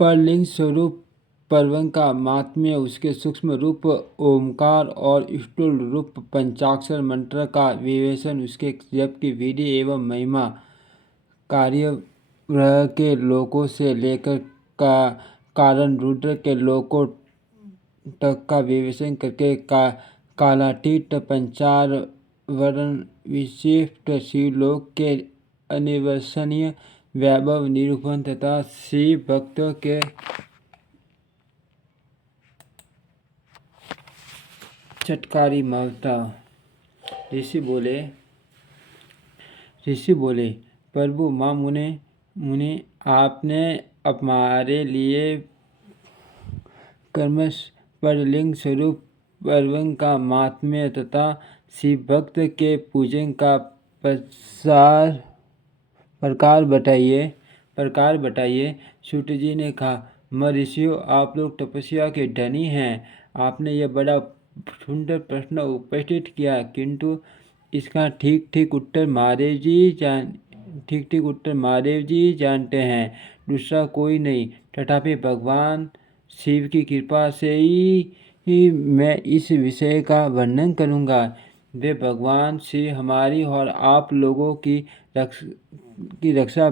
परलिंग स्वरूप परवन का माहात्म्य, उसके सूक्ष्म रूप ओमकार और स्थूल रूप पंचाक्षर मंत्र का विवेचन, उसके जप की विधि एवं महिमा, कार्यवृह के लोकों से लेकर कारण रुद्र के लोकों तक का विवेचन करके कालातीत पंचार वर्ण विशिष्ट शिवलोक के अनिर्वचनीय वैभव निरूपण तथा शिव भक्तों के चटकारी ममता। ऋषि बोले, प्रभु माँ मुने आपने हमारे लिए कर्मश परलिंग स्वरूप परवन का माहात्म्य तथा शिव भक्त के पूजन का प्रकार बताइए। सूत जी ने कहा, महर्षियों, आप लोग तपस्या के धनी हैं। आपने यह बड़ा सुंदर प्रश्न उपस्थित किया, किंतु इसका ठीक उत्तर महादेव जी जानते हैं, दूसरा कोई नहीं। तथापि भगवान शिव की कृपा से ही मैं इस विषय का वर्णन करूंगा। वे भगवान शिव हमारी और आप लोगों की रक्षा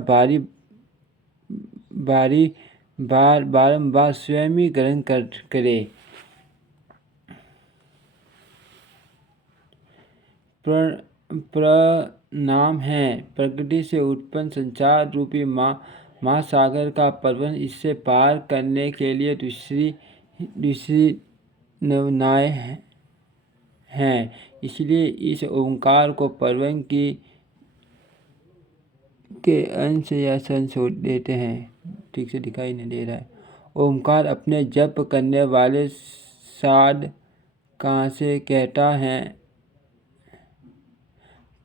बारंबार स्वयं ही ग्रहण करे। प्रणाम है प्रकृति से उत्पन्न संचार रूपी महासागर का पर्वन। इससे पार करने के लिए दूसरी नवनाएं हैं। इसलिए इस ओंकार को पर्वन के अंश या संस देते हैं। ठीक से दिखाई नहीं दे रहा है। ओंकार अपने जप करने वाले साध कहाँ से कहता है,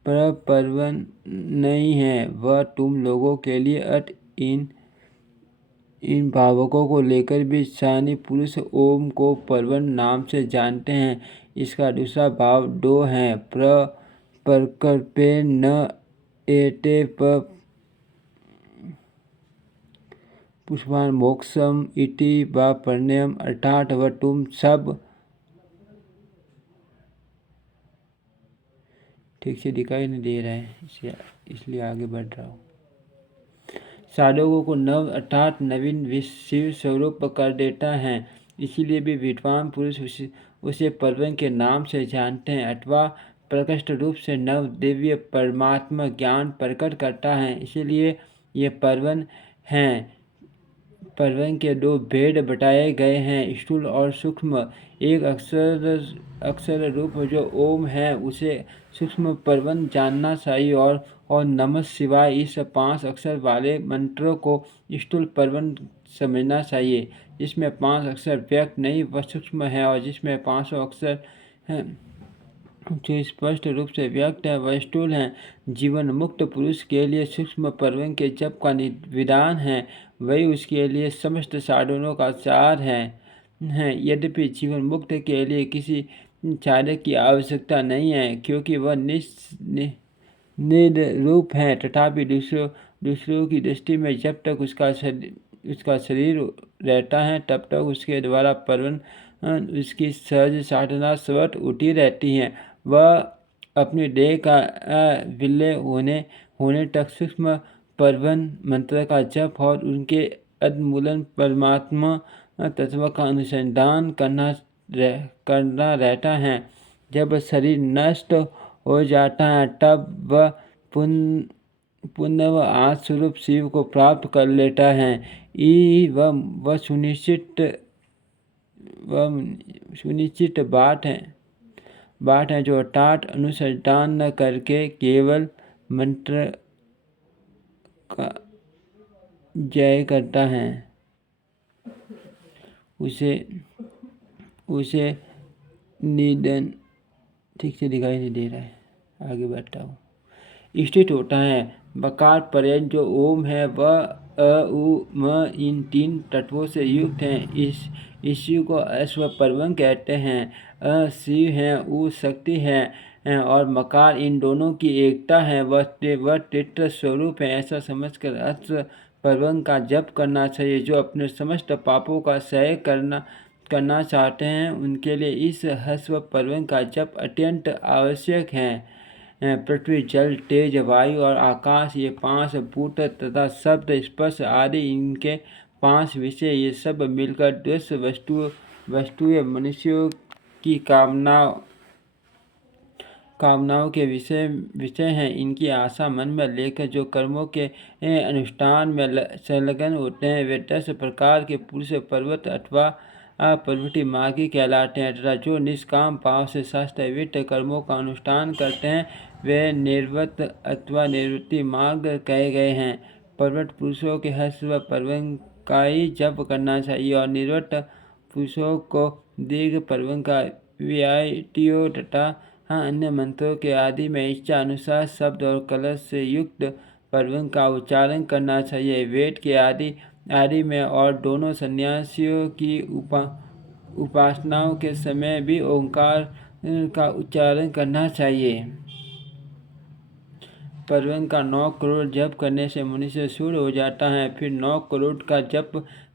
पर पर्वन नहीं है वह तुम लोगों के लिए अट। इन भावकों को लेकर भी सानी पुरुष ओम को पर्वन नाम से जानते हैं। इसका दूसरा भाव दो है, प्रकल्पे न एते पुष्पान मोक्षम इति व प्रणयम, अर्थात वह तुम सब। ठीक से दिखाई नहीं दे रहा है, इसलिए आगे बढ़ रहा हूँ। साधकों को नव अर्थात नवीन शिव स्वरूप कर देता है। इसीलिए भी विद्वान पुरुष उसे पर्वन के नाम से जानते हैं, अथवा प्रकृष्ट रूप से नव दिव्य परमात्मा ज्ञान प्रकट करता है। इसीलिए ये पर्वन हैं। पर्वन के दो भेद बताए गए हैं, स्थूल और सूक्ष्म। एक अक्षर रूप जो ओम है उसे सूक्ष्म पर्वन जानना चाहिए, और नमः शिवाय इस 5 अक्षर वाले मंत्रों को स्थूल पर्वन समझना चाहिए। जिसमें 5 अक्षर व्यक्त नहीं वह सूक्ष्म है, और जिसमें 5 अक्षर हैं जो स्पष्ट रूप से व्यक्त है वह स्थूल है। जीवन मुक्त पुरुष के लिए सूक्ष्म पर्वन के जप का विधान है, वही उसके लिए समस्त साधनों का सार है। यद्यपि जीवन मुक्त के लिए किसी चार्य की आवश्यकता नहीं है, क्योंकि वह निर्रूप है। तथापि दूसरों की दृष्टि में जब तक उसका शरीर रहता है तब तक उसके द्वारा पर्वन उसकी सहज साधना स्वतः उठी रहती है। वह अपनी देह का विलय होने तक सूक्ष्म पर्वन मंत्र का जप और उनके अद्मूलन परमात्मा तत्व का अनुसंधान करना रहता है। जब शरीर नष्ट हो जाता है तब वह पुनः आत्म स्वरूप शिव को प्राप्त कर लेता है। वह सुनिश्चित बात है जो अर्थात अनुसंधान न करके केवल मंत्र का जय करता है, उसे निधन। ठीक से दिखाई नहीं दे रहा है, आगे बढ़ता हूँ। स्थित होता है। बकार पर्यंत जो ओम है वह अ उ म इन 3 तत्वों से युक्त है। इस शिव को अश्व पर्वन कहते हैं। अ शिव है, उ शक्ति है, और मकार इन दोनों की एकता है। वह तीव्र स्वरूप है, ऐसा समझकर हस्त पर्वण का जप करना चाहिए। जो अपने समस्त पापों का क्षय करना चाहते हैं उनके लिए इस हस्व पर्वण का जप अत्यंत आवश्यक है। पृथ्वी, जल, तेज, वायु और आकाश, ये 5 भूत तथा शब्द, स्पर्श आदि इनके 5 विषय, ये सब मिलकर 10 वस्तुएं मनुष्यों की कामनाओं के विषय हैं। इनकी आशा मन में लेकर जो कर्मों के अनुष्ठान में संलग्न होते हैं वे 10 प्रकार के पुरुष पर्वत अथवा प्रवृत्ति मार्गी कहलाते हैं, तथा जो निष्काम भाव से शास्त्रविहित कर्मों का अनुष्ठान करते हैं वे निर्वृत्त अथवा निवृत्ति मार्ग कहे गए हैं। पर्वत पुरुषों के हस्व पर्वण का ही जप करना चाहिए और निर्वृत्त पुरुषों को दीर्घ पर्वण का व्यायटियो तथा अन्य मंत्रों के आदि में इच्छा अनुसार शब्द और कलश से युक्त पर्वण का उच्चारण करना चाहिए। वेद के आदि में और दोनों सन्यासियों की उपासनाओं के समय भी ओंकार का उच्चारण करना चाहिए। पर्वण का 9 करोड़ जप करने से मनुष्य सूर्य हो जाता है। फिर 9 करोड़ का जप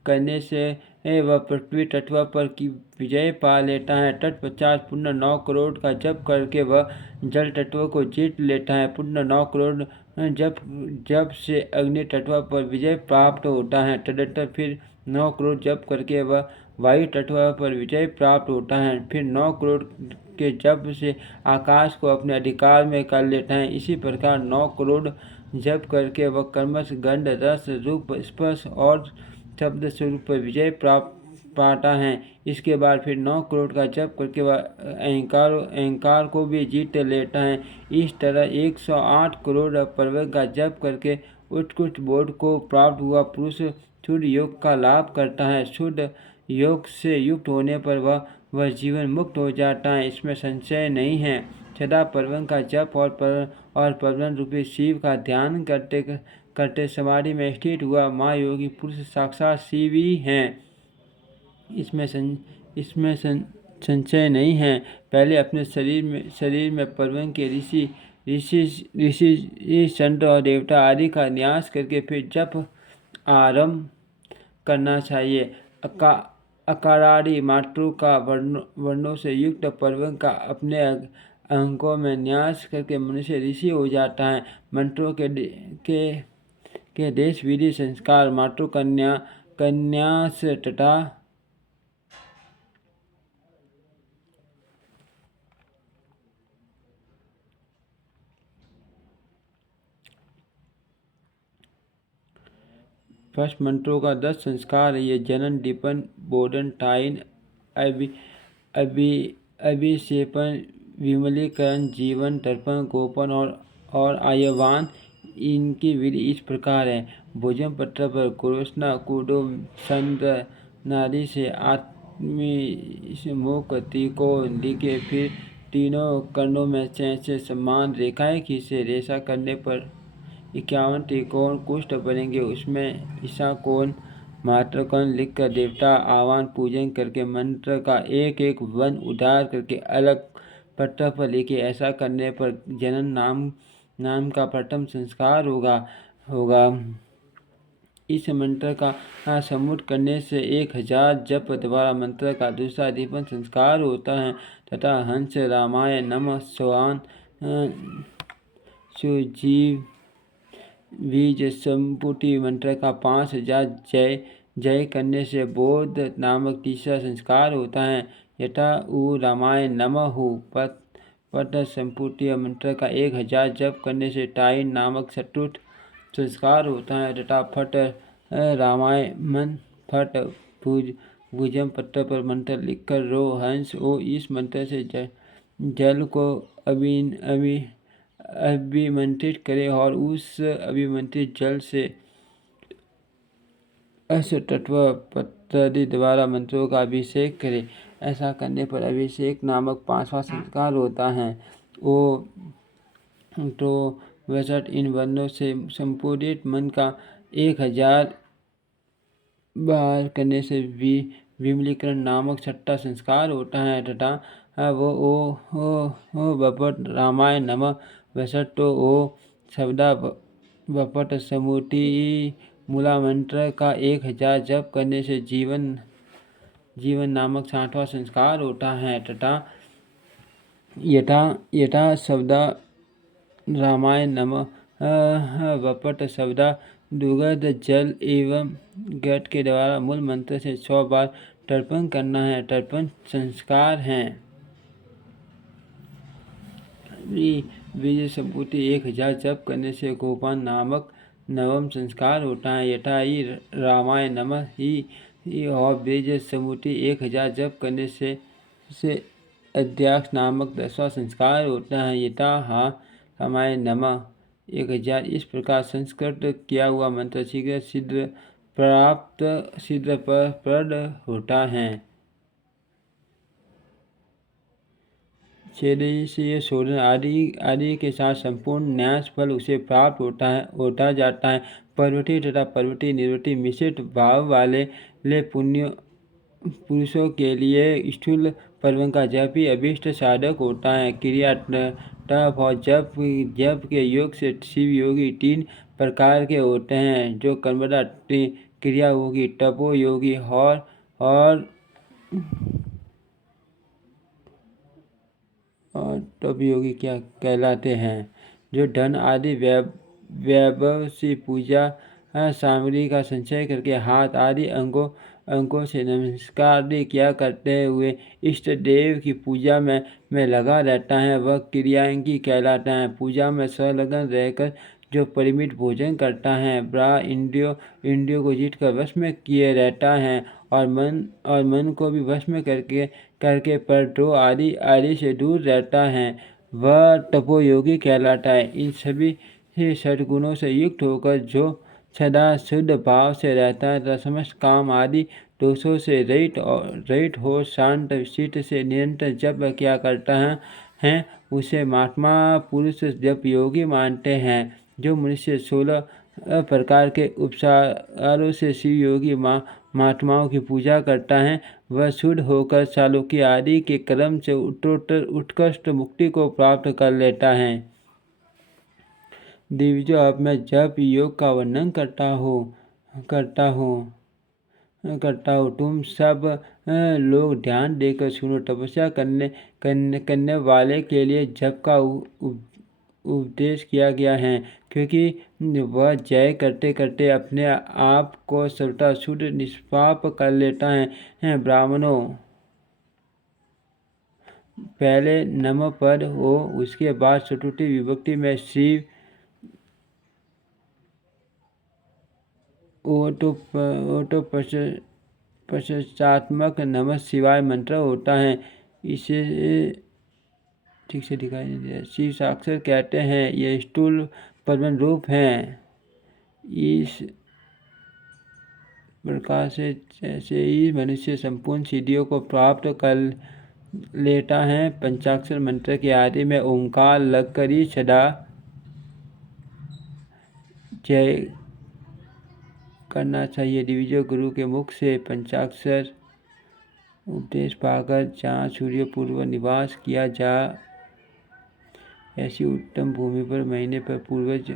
करने से वह पृथ्वी तत्व पर की विजय पा लेता है। तत्पश्चात पुनः 9 करोड़ का जप करके वह जल तत्व को जीत लेता है। पुनः 9 करोड़ जप से अग्नि तत्व पर विजय प्राप्त होता है। तदंतर फिर 9 करोड़ जप करके वह वायु तत्व पर विजय प्राप्त होता है। फिर 9 करोड़ के जप से आकाश को अपने अधिकार में कर लेता है। इसी प्रकार 9 करोड़ जप करके वह कर्मश, गंध, रस, रूप, स्पर्श और शब्द स्वरूप पर विजय पाता है। इसके बाद फिर 9 करोड़ का जप करके वह अहंकार को भी जीत लेता है। इस तरह 108 करोड़ पर्वत का जप करके उत्कृष्ट बोध को प्राप्त हुआ पुरुष शुद्ध योग का लाभ करता है। शुद्ध योग से युक्त होने पर वह जीवन मुक्त हो जाता है, इसमें संशय नहीं है। सदा पर्वण का जप और पर्वण रूपी शिव का ध्यान करते समाधि में स्थित हुआ महायोगी पुरुष साक्षात शिव ही हैं। इसमें संशय नहीं है। पहले अपने शरीर में पर्वण के ऋषि संत और देवता आदि का न्यास करके फिर जप आरंभ करना चाहिए। अकारादि मात्रों का वर्णों से युक्त पर्वण का अपने अंगों में न्यास करके मनुष्य ऋषि हो जाता है। मंत्रों के देश विधि संस्कार मात्रों का न्यास तथा फर्स्ट मंत्रों का 10 संस्कार है। ये जनन, दीपन, बोधन, टाइन, अभिषेपन, विमलीकरण, जीवन, तर्पण, गोपन और आयवान इनकी विधि इस प्रकार है। भोजन पत्र पर कुरोसना, कूडो, संद्र नादि से आत्ममुख त्रिकोण लिखे, फिर तीनों कर्णों में से समान रेखाएं खींचे। रेशा करने पर 51 त्रिकोण कुष्ठ बनेंगे। उसमें ईशा कोण, मात्र कोण लिखकर देवता आह्वान पूजन करके मंत्र का एक एक वन उधार करके अलग पत्र पर लिखे। ऐसा करने पर जनन नाम का प्रथम संस्कार होगा। इस मंत्र का समुट करने से 1000 जप द्वारा मंत्र का दूसरा दीपन संस्कार होता है तथा हंस, रामाय नमः, स्वान, सुजीव, बीज संपुटी मंत्र का 5000 जय करने से बोध नामक तीसरा संस्कार होता है। यथा उ रामाय नमः हु पट संपुटी मंत्र का 1000 जप करने से टाइन नामक चतुर्थ संस्कार होता है तथा फट रामाय मन फट भुजम पत्र पर मंत्र लिखकर रो हंस ओ इस मंत्र से जल को अभिमंत्रित करे और उस अभिमंत्रित जल से अष्टतत्व पत्रादि द्वारा मंत्रों का अभिषेक करे। ऐसा करने पर अभिषेक नामक 5वां संस्कार होता है। ओ तो वसत इन वर्णों से संपूर्णित मन का 1000 बार करने से विमलीकरण नामक 6वां संस्कार होता है तथा वो ओ बपट रामाय नमः वसट्टो ओ शब्दा बपट समूटी मूला मंत्र का 1000 जप करने से जीवन नामक 60वां संस्कार होता है तथा यथा शब्दा रामाय नमः वपट शब्दा दुर्गंध जल एवं गट के द्वारा मूल मंत्र से 100 बार तर्पण करना है। तर्पण संस्कार हैं। बीज संपूर्ति 1000 जप करने से गोपान नामक 9वां संस्कार होता है। यथा ही रामाय नमः ही और बीज संपूर्ति 1000 जप करने से अध्याक्ष नामक 10वां संस्कार होता है। यथा हा रामाय नमः 1000 इस प्रकार संस्कृत किया हुआ मंत्र शीघ्र सिद्धप्रद होता है। शेष शोधन आदि के साथ संपूर्ण न्यास फल उसे प्राप्त होता जाता है। पर्वती तथा पर्वती निर्वृत्ति मिश्रित भाव वाले पुरुषों के लिए स्थूल पर्वन का जप ही अभीष्ट साधक होता है। क्रिया तप और जप के योग से शिव योगी 3 प्रकार के होते हैं, जो कर्मदा क्रिया योगी, तपो योगी और तप योगी क्या कहलाते हैं, जो धन आदि वैभव से पूजा सामग्री का संचय करके हाथ आदि अंगों से नमस्कार किया करते हुए इष्ट देव की पूजा में लगा रहता है, वह क्रियांगी कहलाता है। पूजा में संलग्न रहकर जो परिमित भोजन करता है, ब्रा इंद्रियों को जीत कर वश में किए रहता है और मन को भी वश में करके परद्रोह आदि से दूर रहता है, वह तपोयोगी कहलाता है। इन सभी सद्गुणों से युक्त होकर जो सदा शुद्ध भाव से रहता है तथा समस्त काम आदि दोषों से रहित हो शांत चित्त से निरंतर जप किया करता है, उसे महात्मा पुरुष जप योगी मानते हैं। जो मनुष्य 16 प्रकार के उपचारों से शिव योगी महात्माओं की पूजा करता है, वह शुद्ध होकर चालुक्य आदि के क्रम से उत्तरोत्तर उत्कृष्ट मुक्ति को प्राप्त कर लेता है। दिव्यो, अब मैं जप योग का वर्णन करता हूँ। तुम सब लोग ध्यान देकर सुनो। तपस्या करने वाले के लिए जप का उपदेश किया गया है, क्योंकि वह जय करते करते अपने आप को सर्वथा शुद्ध निष्पाप कर लेता है। ब्राह्मणों, पहले नम पद हो, उसके बाद चतुर्थी विभक्ति में शिव ओटो पश्चात्मक नमः शिवाय मंत्र होता है। इसे ठीक से दिखाई नहीं दे रहा। शिव साक्षर कहते हैं, यह स्थूल पर्वन रूप है। इस प्रकार से जैसे ही मनुष्य संपूर्ण सिद्धियों को प्राप्त कर लेता है, पंचाक्षर मंत्र के आदि में ओंकार लगकर ही सदा जय करना चाहिए। दिव्य गुरु के मुख से पंचाक्षर उपदेश पाकर जहाँ सूर्य पूर्व निवास किया जा, ऐसी उत्तम भूमि पर महीने पर पूर्वज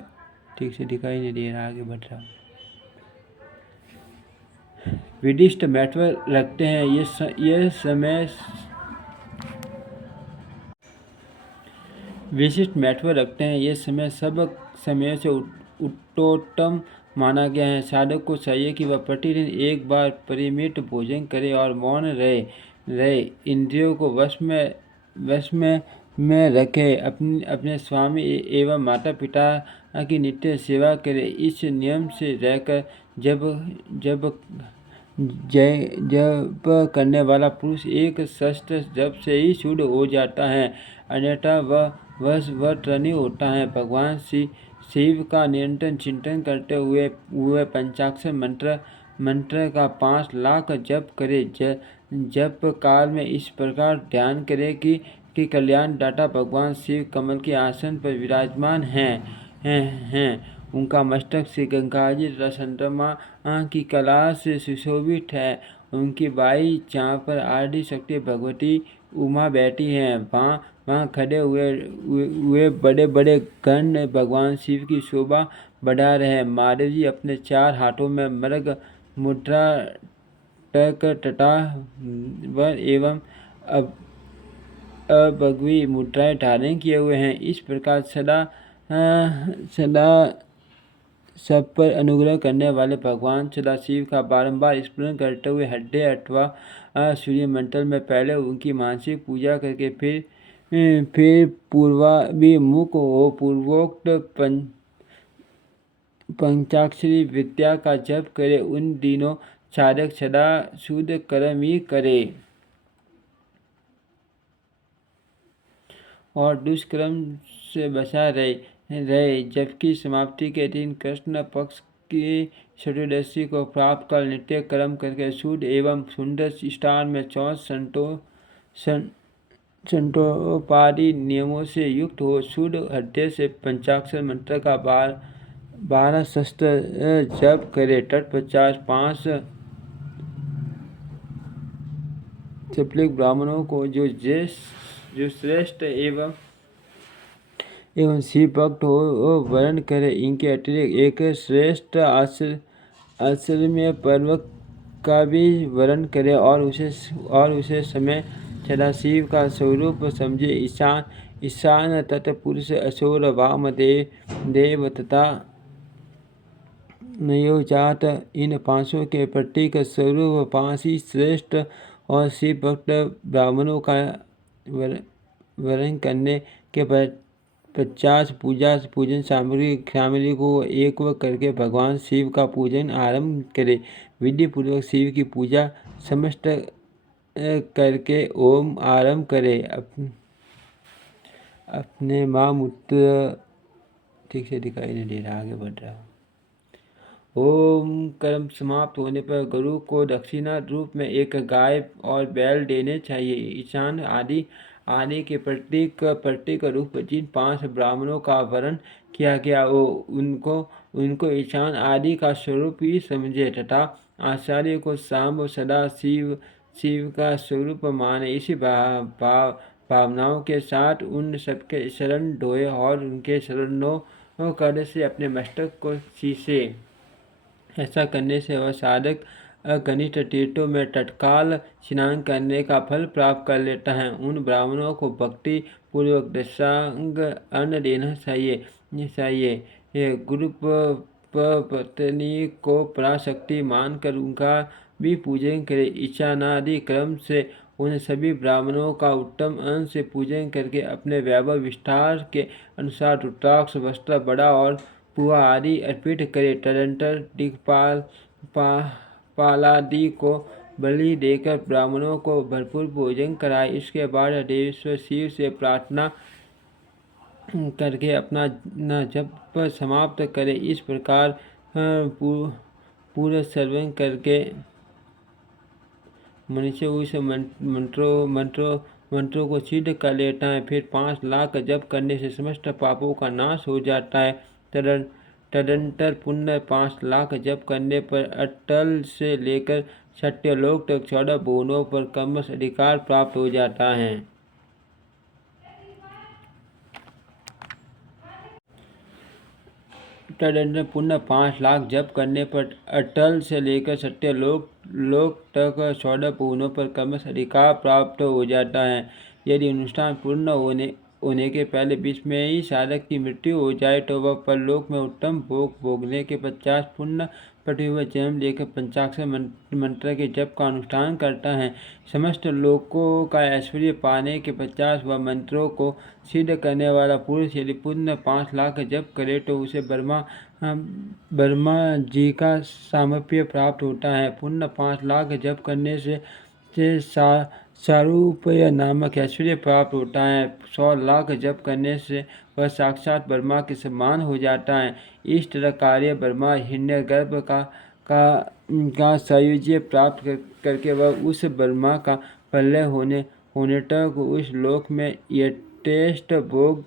ठीक से दिखाई नहीं दे रहा, आगे बढ़ रहा हूँ। विशिष्ट महत्व रखते हैं। ये समय विशिष्ट महत्व रखते हैं। ये समय सब समयों से उत्तोत्तम माना गया है। साधक को चाहिए कि वह प्रतिदिन एक बार परिमित भोजन करे और मौन रहे इंद्रियों को वश में रखे, अपने स्वामी एवं माता पिता की नित्य सेवा करे। इस नियम से रहकर जब करने वाला पुरुष एक शस्त्र जब से ही शुद्ध हो जाता है, अन्यथा वह तृणी होता है। भगवान शिव का निरंतर चिंतन करते हुए पंचाक्षर मंत्र का 5 लाख जप करे। जप काल में इस प्रकार ध्यान करे कि कल्याण दाता भगवान शिव कमल के आसन पर विराजमान हैं। उनका मस्तक से गंगाजी तथा चंद्रमा की कला से सुशोभित है। उनकी बाई जहाँ पर आदि शक्ति भगवती उमा बैठी हैं। वहाँ खड़े हुए बड़े बड़े गण भगवान शिव की शोभा बढ़ा रहे हैं। महादेव जी अपने 4 हाथों में मृग मुद्रा, टटा एवं अभगवी मुद्राएं धारण किए हुए हैं। इस प्रकार सदा सब पर अनुग्रह करने वाले भगवान सदाशिव का बारंबार स्मरण करते हुए हड्डे अथवा सूर्य मंडल में पहले उनकी मानसिक पूजा करके फिर पूर्वाभिमुख हो पूर्वोक्त पंचाक्षरी विद्या का जप करे। उन दिनों साधक सदा शुद्ध कर्म ही करे और दुष्कर्म से बचा रहे, जबकि समाप्ति के दिन कृष्ण पक्ष की चतुर्दशी को प्राप्त कर नित्य कर्म करके शुद्ध एवं सुंदर स्थान में 64 संतोपादि नियमों से युक्त हो शुद्ध हृदय से पंचाक्षर मंत्र का 12 शस्त्र जप करे। तत्पश्चात 5 सप्लिक ब्राह्मणों को जो श्रेष्ठ एवं शिव भक्त हो वर्ण करे। इनके अतिरिक्त एक श्रेष्ठ आश्रम्य पर्व का भी वर्ण करे और उसे समय सदाशिव का स्वरूप समझे। ईशान तत्पुरुष असुर वामदेव तथा नयोजात इन 5 के प्रतीक स्वरूप 5 ही श्रेष्ठ और शिव भक्त ब्राह्मणों का वर्ण करने के पश्चात पूजन सामग्री को एक करके भगवान शिव का पूजन आरंभ करे। विधि पूर्वक शिव की पूजा समस्त करके ओम आरंभ करे। अपने माँ मूत्र ठीक से दिखाई नहीं दे रहा, आगे बढ़ रहा हूँ। ओम कर्म समाप्त होने पर गुरु को दक्षिणा रूप में एक गाय और बैल देने चाहिए। ईशान आदि के प्रतीक रूप जिन 5 ब्राह्मणों का वर्ण किया गया हो उनको ईशान आदि का स्वरूप ही समझे तथा आचार्य को सांब सदा शिव का स्वरूप माने। इसी भावनाओं के साथ उन सबके शरण ढोए और उनके शरणों करने से अपने मस्तक को शीशे। ऐसा करने से वह साधक अगणित तीर्थों में तत्काल स्नान करने का फल प्राप्त कर लेता है। उन ब्राह्मणों को भक्ति पूर्वक दशांग अन्न देना चाहिए। गुरु पत्नी को पराशक्ति मानकर उनका भी पूजन करे। ईशानादि क्रम से उन सभी ब्राह्मणों का उत्तम अंश से पूजन करके अपने वैभव विस्तार के अनुसार रुद्राक्ष वस्त्र बड़ा और पुआ आदि अर्पित करे। तदंतर दिक्पालादि को बलि देकर ब्राह्मणों को भरपूर भोजन कराए। इसके बाद देवेश्वर शिव से प्रार्थना करके अपना जप समाप्त करे। इस प्रकार पूरा श्रवण करके मनुष्य उस मंत्रों को सिद्ध कर लेता है। फिर 5 लाख जप करने से समस्त पापों का नाश हो जाता है। तदंतर पुण्य 5 लाख जप करने पर अटल से लेकर सत्यलोक तक 14 भुवनों पर कर्मश अधिकार प्राप्त हो जाता है। तदंतर पुण्य 5 लाख जप करने पर अटल से लेकर सत्यलोक तक 14 भुवनों पर कर्मश अधिकार प्राप्त हो जाता है। यदि अनुष्ठान पूर्ण होने के पहले बीच में ही साधक की मृत्यु हो जाए तो वह परलोक में उत्तम भोग भोगने के पश्चात पुण्य पटे हुए जन्म लेकर पंचाक्षर मंत्र के जप का अनुष्ठान करता है। समस्त लोकों का ऐश्वर्य पाने के पश्चात वह मंत्रों को सिद्ध करने वाला पुरुष यदि पुण्य 5 लाख जप करे तो उसे ब्रह्मा जी का सामीप्य प्राप्त होता है। पुण्य 5 लाख जप करने से सारूप्य नामक ऐश्वर्य प्राप्त होता है। 100 लाख जप करने से वह साक्षात ब्रह्मा के समान हो जाता है। इस तरह कार्य ब्रह्मा हिरण्यगर्भ का सायुज्य प्राप्त करके वह उस ब्रह्मा का प्रलय होने तक उस लोक में यथेष्ट भोग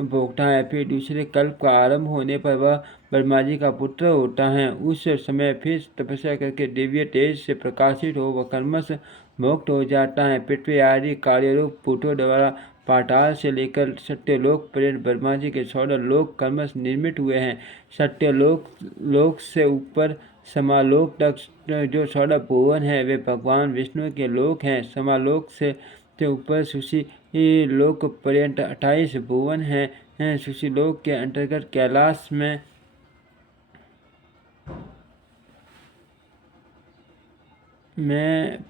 भोगता है। फिर दूसरे कल्प का आरंभ होने पर वह ब्रह्मा जी का पुत्र होता है। उस समय फिर तपस्या करके दिव्य तेज से प्रकाशित हो वह कर्मश मुक्त हो जाता है। पृथ्वी आदि कार्यरूप भूतों द्वारा पाताल से लेकर सत्यलोक पर्यंत ब्रह्मा जी के 16 लोक क्रमश निर्मित हुए हैं। सत्यलोक से ऊपर समालोक तक जो 16 भुवन है वे भगवान विष्णु के लोक हैं। समालोक से ऊपर सुशी लोक पर्यंत 28 भुवन हैं। सुशी लोक के अंतर्गत कैलाश में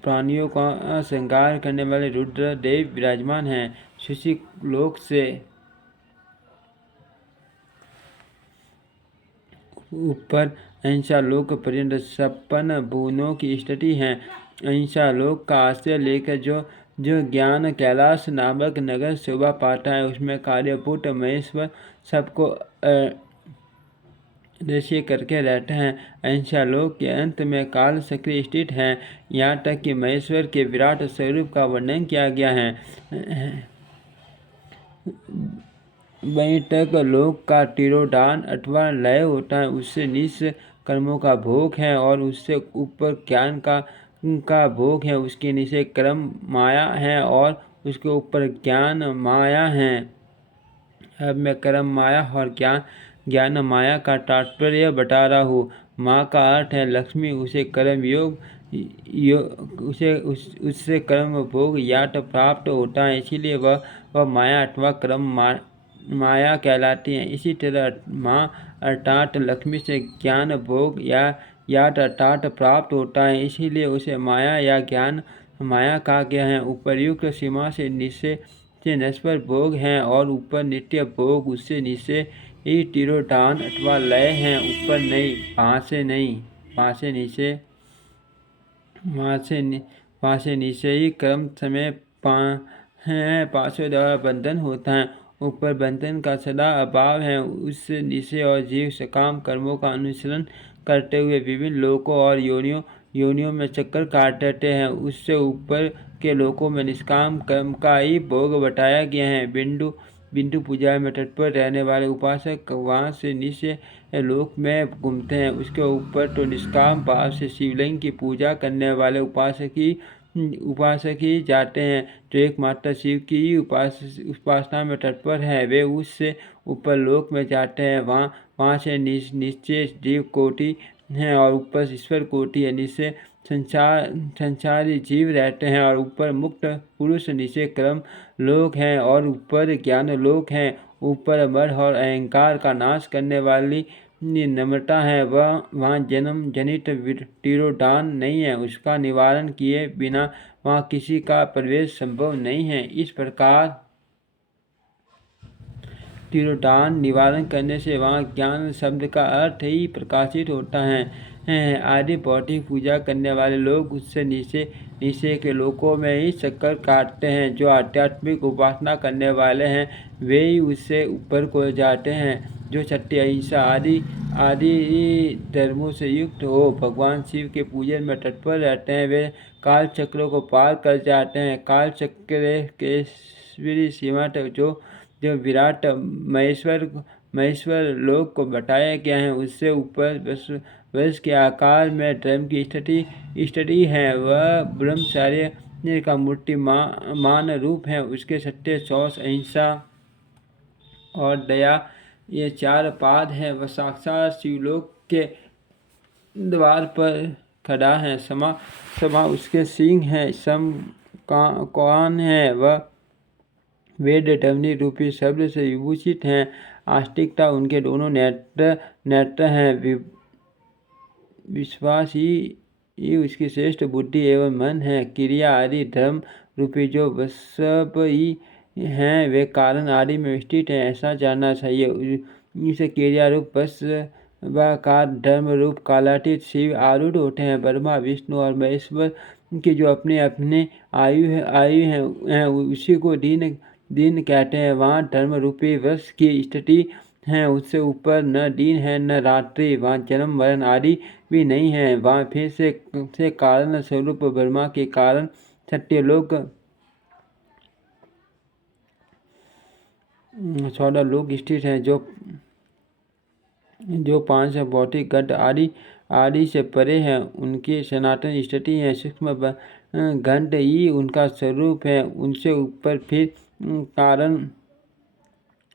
प्राणियों का श्रृंगार करने वाले रुद्र देव विराजमान हैं। सुशी लोक से ऊपर अहिंसा लोक पर्यंत 56 भुवनों की स्थिति है। अहिंसा लोक का आश्रय लेकर जो ज्ञान कैलाश नामक नगर शोभा पाता है, उसमें कार्यभूत महेश्वर सबको दृश्य करके रहते हैं। अहिंसा लोक के अंत में काल चक्र स्थित है। यहाँ तक कि महेश्वर के विराट स्वरूप का वर्णन किया गया है। वहीं तक लोक का तिरोधान अथवा लय होता है, उससे नीच कर्मों का भोग है और उससे ऊपर ज्ञान का भोग है। उसके नीचे कर्म माया है और उसके ऊपर ज्ञान माया है। अब मैं कर्म माया और ज्ञान माया का तात्पर्य बता रहा हूँ। माँ का अर्थ है लक्ष्मी। उसे कर्म योग उससे कर्म भोग यात प्राप्त होता है, इसीलिए वह माया अथवा कर्म माया कहलाती है। इसी तरह माँ अर्थात लक्ष्मी से ज्ञान भोग या यात अर्थात प्राप्त होता है, इसीलिए उसे माया या ज्ञान माया कहा गया है। उपर्युक्त सीमा से नीचे से नश्वर भोग हैं और ऊपर नित्य भोग, उससे नीचे ही तिरोधान अथवा लय हैं, ऊपर नहीं, वहाँ से नीचे ही कर्म समय पांचों द्वारा बंधन होता है। ऊपर बंधन का सदा अभाव है, उससे नीचे और जीव सकाम कर्मों का अनुसरण करते हुए विभिन्न लोकों और योनियों में चक्कर काट रहते हैं। उससे ऊपर के लोकों में निष्काम कर्म का ही भोग बताया गया है। बिंदु पूजा में तत्पर रहने वाले उपासक वहाँ से नीचे लोक में घूमते हैं। उसके ऊपर तो निष्काम भाव से शिवलिंग की पूजा करने वाले उपासक ही जाते हैं। जो एकमात्र शिव की ही उपासना में तत्पर है, वे उससे ऊपर लोक में जाते हैं। वहाँ से नीचे जीव कोटि है और ऊपर ईश्वर कोटि है। नीचे संसारी जीव रहते हैं और ऊपर मुक्त पुरुष। नीचे कर्म लोक हैं और ऊपर ज्ञान लोक हैं। ऊपर मद और अहंकार का नाश करने वाली नम्रता है। वहाँ जन्म जनित तिरोधान नहीं है, उसका निवारण किए बिना वहाँ किसी का प्रवेश संभव नहीं है। इस प्रकार तिरोधान निवारण करने से वहाँ ज्ञान शब्द का अर्थ ही प्रकाशित होता है। आदि भौतिक पूजा करने वाले लोग उससे नीचे के लोकों में ही चक्कर काटते हैं। जो आध्यात्मिक उपासना करने वाले हैं वे ही उससे ऊपर को जाते हैं। जो सत्य अहिंसा आदि धर्मों से युक्त हो, भगवान शिव के पूजन में तत्पर रहते हैं, वे काल चक्रों को पार कर जाते हैं। काल चक्र के सीमा तक जो विराट महेश्वर लोक को बताया गया है, उससे ऊपर वर्ष के आकार में धर्म की स्थिति है। वह ब्रह्मचर्य का मूर्तिमान रूप है। उसके सत्य, शौच, अहिंसा और दया ये 4 पाद हैं। वह साक्षात शिवलोक के द्वार पर खड़ा है। समा उसके सिंह है। सम कान है। वह वेद ध्वनि रूपी शब्द से विभूषित हैं। आस्तिकता उनके दोनों नेत्र हैं। विश्वास ही उसकी श्रेष्ठ बुद्धि एवं मन है। क्रिया आदि धर्म रूपी जो वसप ही हैं, वे कारण आदि में स्थित हैं, ऐसा जानना चाहिए। इसे क्रिया रूप वसवाकार धर्म रूप कालातीत शिव आरूढ़ होते हैं। ब्रह्मा विष्णु और महेश्वर की जो अपने आयु है उसी को दिन कहते हैं। वहाँ धर्म रूपी वश की स्थिति है, उससे ऊपर न दिन है न रात्रि। वहाँ जन्म मरण आदि भी नहीं है। वहाँ फिर से कारण स्वरूप ब्रह्मा के कारण सत्यलोक 16 लोक स्थित हैं। जो 5 भौतिक गढ़ आदि से परे हैं। उनकी सनातन स्थिति है, सूक्ष्म घंट ही उनका स्वरूप है। उनसे ऊपर फिर कारण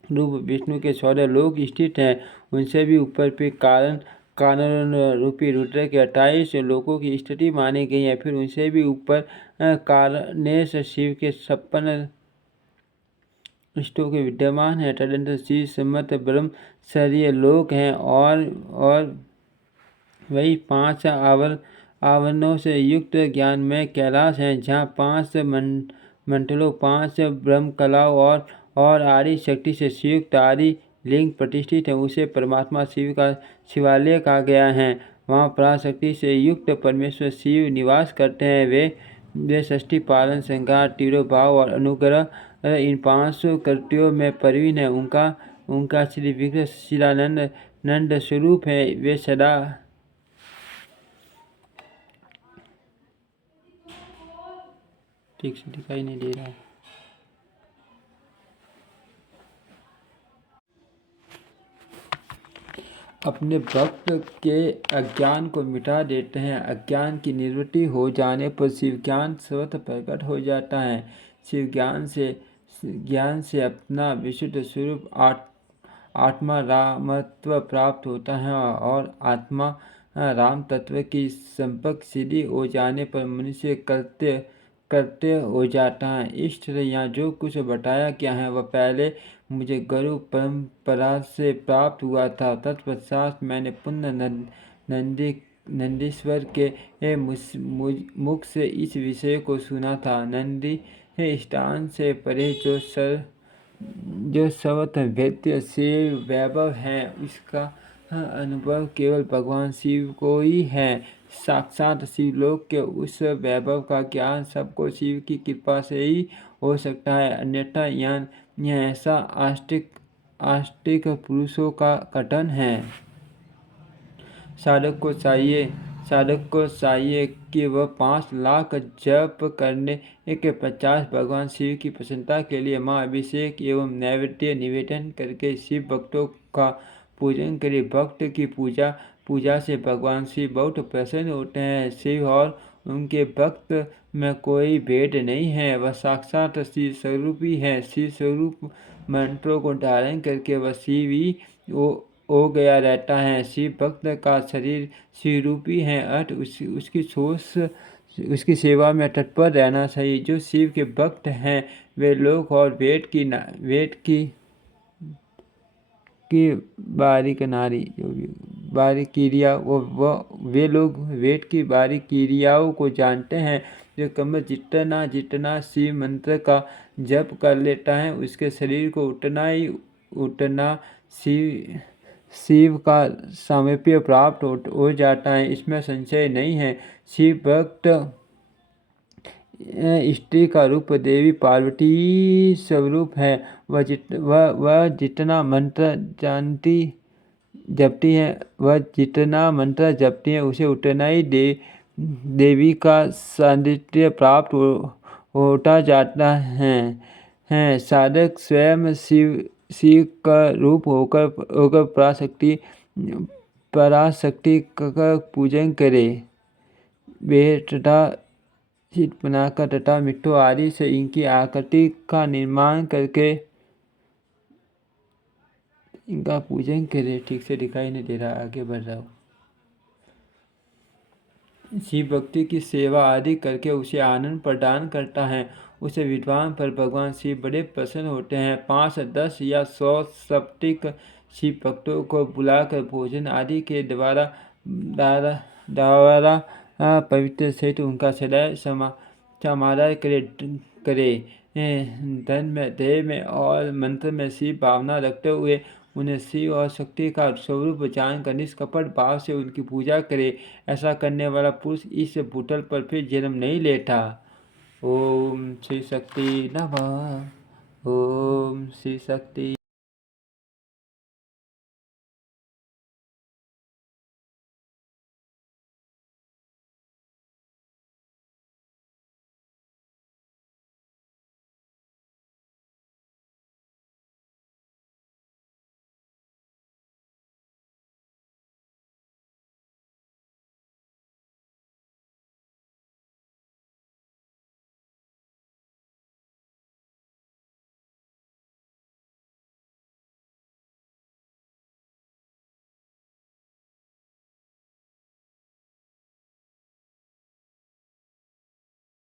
रूप विष्णु के 14 लोक स्थित हैं। उनसे भी ऊपर फिर कारण रूपी रुद्र के 28 लोकों की स्थिति मानी गई है। फिर उनसे भी ऊपर कारणेश शिव के 56 इष्टों के विद्यमान है। तदंतर शिव सम्मत ब्रह्मचर्य लोक हैं और वही 5 आवरणों से युक्त ज्ञानमय कैलाश है, जहाँ 5 मंडलों 5 ब्रह्मकलाओं और आदि शक्ति से संयुक्त आदि लिंग प्रतिष्ठित है। उसे परमात्मा शिव का शिवालय कहा गया है। वहाँ पराशक्ति से युक्त परमेश्वर शिव निवास करते हैं। वे षष्ठी पालन, श्रृंगार, तिरोभाव और अनुग्रह इन 5 कृत्यों में प्रवीण है। उनका श्री विग्रह शिलानंद स्वरूप है। वे सदा ठीक से दिखाई नहीं दे रहा है। अपने भक्त के अज्ञान को मिटा देते हैं। अज्ञान की निवृत्ति हो जाने पर शिव ज्ञान स्वतः प्रकट हो जाता है। शिव ज्ञान से अपना विशुद्ध स्वरूप आत्मा रामत्व प्राप्त होता है और आत्मा राम तत्व की संपर्क सिद्धि हो जाने पर मनुष्य करते हो जाता है। इस तरह यहाँ जो कुछ बताया गया है वह पहले मुझे गुरु परंपरा से प्राप्त हुआ था। तत्पश्चात मैंने पुण्य नंदीश्वर के मुख से इस विषय को सुना था। नंदी स्थान से परे जो सर्वत्र वेद्य शिव वैभव है, इसका अनुभव केवल भगवान शिव को ही है। साक्षात शिवलोक के उस वैभव का ज्ञान सबको शिव की कृपा से ही हो सकता है, अन्यथा यह ऐसा आस्तिक पुरुषों का कथन है। साधक को चाहिए कि वह 5 लाख जप करने के 50 भगवान शिव की प्रसन्नता के लिए महाअभिषेक एवं नैवेद्य निवेदन करके शिव भक्तों का पूजन करे। भक्त की पूजा से भगवान शिव बहुत प्रसन्न होते हैं। शिव और उनके भक्त में कोई भेद नहीं है, वह साक्षात शिव स्वरूप ही है। शिव स्वरूप मंत्रों को धारण करके वह शिव ही हो गया रहता है। शिव भक्त का शरीर शिवरूपी है, अर्थ उसकी सेवा में तत्पर रहना चाहिए। जो शिव के भक्त हैं वे लोग और वेद की बारीक नारी जो भी बारीक क्रिया वे लोग वेद की बारीक क्रियाओं को जानते हैं। जो कमर जितना शिव मंत्र का जप कर लेता है उसके शरीर को उतना शिव का सामीप्य प्राप्त हो जाता है, इसमें संशय नहीं है। शिव भक्त स्त्री का रूप देवी पार्वती स्वरूप है। वह जितना मंत्र जपती है उसे उतना ही देवी का सान्निध्य प्राप्त होता जाता है। साधक स्वयं शिव का रूप होकर पराशक्ति का पूजन करे। वे तथा चित बनाकर तथा मिट्टू आदि से इनकी आकृति का निर्माण करके इनका पूजन करे। ठीक से दिखाई नहीं दे रहा, आगे बढ़ रहा हूँ। शिव भक्ति की सेवा आदि करके उसे आनंद प्रदान करता है। उसे विद्वान पर भगवान शिव बड़े प्रसन्न होते हैं। 5, 10 या 100 सप्तिक शिव भक्तों को बुलाकर भोजन आदि के द्वारा पवित्र सहित उनका सदैव समादर करे। धन में, देह में और मंत्र में शिव भावना रखते हुए उन्हें शिव और शक्ति का स्वरूप जानकर निष्कपट भाव से उनकी पूजा करे। ऐसा करने वाला पुरुष इस भूतल पर फिर जन्म नहीं लेता। ओम श्री शक्ति नमः। ओम श्री शक्ति